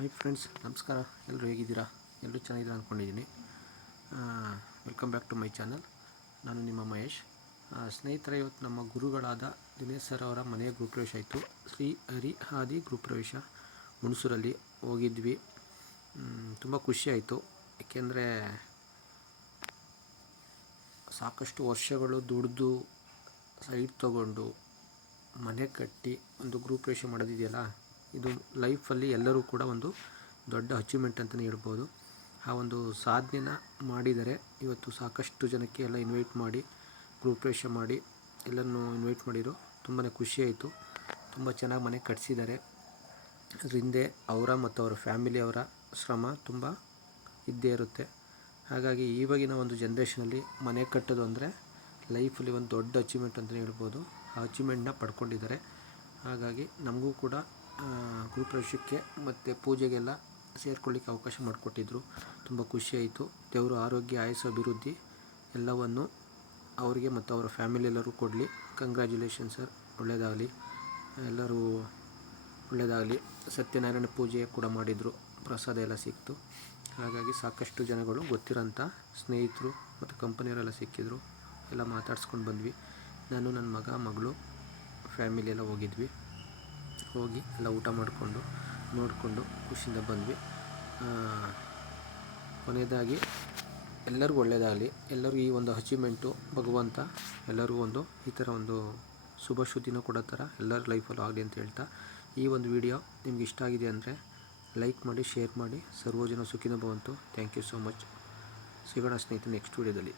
Hi friends, ನಮಸ್ಕಾರ. ಎಲ್ಲರೂ ಹೇಗಿದ್ದೀರಾ? ಎಲ್ಲರೂ ಚೆನ್ನಾಗಿದ್ದೀರಾ ಅಂದ್ಕೊಂಡಿದ್ದೀನಿ welcome back to my channel ನಾನು ನಿಮ್ಮ ಮಹೇಶ್. ಸ್ನೇಹಿತರ, ಇವತ್ತು ನಮ್ಮ ಗುರುಗಳಾದ ದಿನೇಶ್ ಸರ್ ಅವರ ಮನೆಯ ಗೃಹಪ್ರವೇಶ ಆಯಿತು. ಶ್ರೀ ಹರಿ ಆದಿ ಗೃಹಪ್ರವೇಶ ಹುಣಸೂರಲ್ಲಿ ಹೋಗಿದ್ವಿ. ತುಂಬ ಖುಷಿ ಆಯಿತು. ಏಕೆಂದರೆ ಸಾಕಷ್ಟು ವರ್ಷಗಳು ದುಡಿದು ಸೈಟ್ ತಗೊಂಡು ಮನೆ ಕಟ್ಟಿ ಒಂದು ಗೃಹಪ್ರವೇಶ ಮಾಡೋದಿದೆಯಲ್ಲ ಇದು ಲೈಫಲ್ಲಿ ಎಲ್ಲರೂ ಕೂಡ ಒಂದು ದೊಡ್ಡ ಅಚೀವ್ಮೆಂಟ್ ಅಂತಲೇ ಹೇಳ್ಬೋದು. ಆ ಒಂದು ಸಾಧನೆನ ಮಾಡಿದರೆ ಇವತ್ತು ಸಾಕಷ್ಟು ಜನಕ್ಕೆ ಎಲ್ಲ ಇನ್ವೈಟ್ ಮಾಡಿ ಗೃಹಪ್ರವೇಶ ಮಾಡಿ ಎಲ್ಲರನ್ನೂ ಇನ್ವೈಟ್ ಮಾಡಿದ್ರು ತುಂಬಾ ಖುಷಿಯಾಯಿತು ತುಂಬ ಚೆನ್ನಾಗಿ ಮನೆ ಕಟ್ಸಿದ್ದಾರೆ. ಹಿಂದೆ ಅವರ ಮತ್ತು ಅವರ ಫ್ಯಾಮಿಲಿಯವರ ಶ್ರಮ ತುಂಬ ಇದ್ದೇ ಇರುತ್ತೆ. ಹಾಗಾಗಿ ಇವಾಗಿನ ಒಂದು ಜನ್ರೇಷನಲ್ಲಿ ಮನೆ ಕಟ್ಟೋದು ಅಂದರೆ ಲೈಫಲ್ಲಿ ಒಂದು ದೊಡ್ಡ ಅಚೀವ್ಮೆಂಟ್ ಅಂತಲೇ ಹೇಳ್ಬೋದು. ಆ ಅಚೀವ್ಮೆಂಟ್ನ ಪಡ್ಕೊಂಡಿದ್ದಾರೆ. ಹಾಗಾಗಿ ನಮಗೂ ಕೂಡ ಗೃಹಪ್ರವೇಶಕ್ಕೆ ಮತ್ತು ಪೂಜೆಗೆಲ್ಲ ಸೇರ್ಕೊಳ್ಳಿಕ್ಕೆ ಅವಕಾಶ ಮಾಡಿಕೊಟ್ಟಿದ್ರು. ತುಂಬ ಖುಷಿಯಾಯಿತು ದೇವರು ಆರೋಗ್ಯ, ಆಯಸ್ಸು, ಅಭಿವೃದ್ಧಿ ಎಲ್ಲವನ್ನು ಅವರಿಗೆ ಮತ್ತು ಅವರ ಫ್ಯಾಮಿಲಿ ಎಲ್ಲರೂ ಕೊಡಲಿ. ಕಂಗ್ರ್ಯಾಚುಲೇಷನ್ ಸರ್ ಒಳ್ಳೆಯದಾಗಲಿ ಎಲ್ಲರೂ ಒಳ್ಳೆಯದಾಗಲಿ ಸತ್ಯನಾರಾಯಣ ಪೂಜೆ ಕೂಡ ಮಾಡಿದರು. ಪ್ರಸಾದ ಎಲ್ಲ ಸಿಕ್ತು. ಹಾಗಾಗಿ ಸಾಕಷ್ಟು ಜನಗಳು ಗೊತ್ತಿರೋಂಥ ಸ್ನೇಹಿತರು ಮತ್ತು ಕಂಪನಿಯವರೆಲ್ಲ ಸಿಕ್ಕಿದ್ರು. ಎಲ್ಲ ಮಾತಾಡ್ಸ್ಕೊಂಡು ಬಂದ್ವಿ. ನಾನು, ನನ್ನ ಮಗ, ಮಗಳು ಫ್ಯಾಮಿಲಿ ಎಲ್ಲ ಹೋಗಿದ್ವಿ. ಹೋಗಿ ಎಲ್ಲ ಊಟ ಮಾಡಿಕೊಂಡು ನೋಡಿಕೊಂಡು ಖುಷಿಯಿಂದ ಬಂದ್ವಿ. ಕೊನೆಯದಾಗಿ ಎಲ್ಲರಿಗೂ ಒಳ್ಳೆಯದಾಗಲಿ. ಎಲ್ಲರಿಗೂ ಈ ಒಂದು ಅಚೀವ್ಮೆಂಟು ಭಗವಂತ ಎಲ್ಲರಿಗೂ ಒಂದು ಈ ಥರ ಒಂದು ಶುಭ ಶುದ್ಧಿನ ಕೊಡೋ ಥರ ಎಲ್ಲರ ಲೈಫಲ್ಲೂ ಆಗಲಿ ಅಂತ ಹೇಳ್ತಾ ಈ ಒಂದು ವಿಡಿಯೋ ನಿಮ್ಗೆ ಇಷ್ಟ ಆಗಿದೆ ಅಂದರೆ ಲೈಕ್ ಮಾಡಿ ಶೇರ್ ಮಾಡಿ. ಸರ್ವಜನ ಸುಖಿನ ಭವಂತು. ಥ್ಯಾಂಕ್ ಯು ಸೋ ಮಚ್ ಸಿಗೋಣ ಸ್ನೇಹಿತರೆ ನೆಕ್ಸ್ಟ್ ವಿಡಿಯೋದಲ್ಲಿ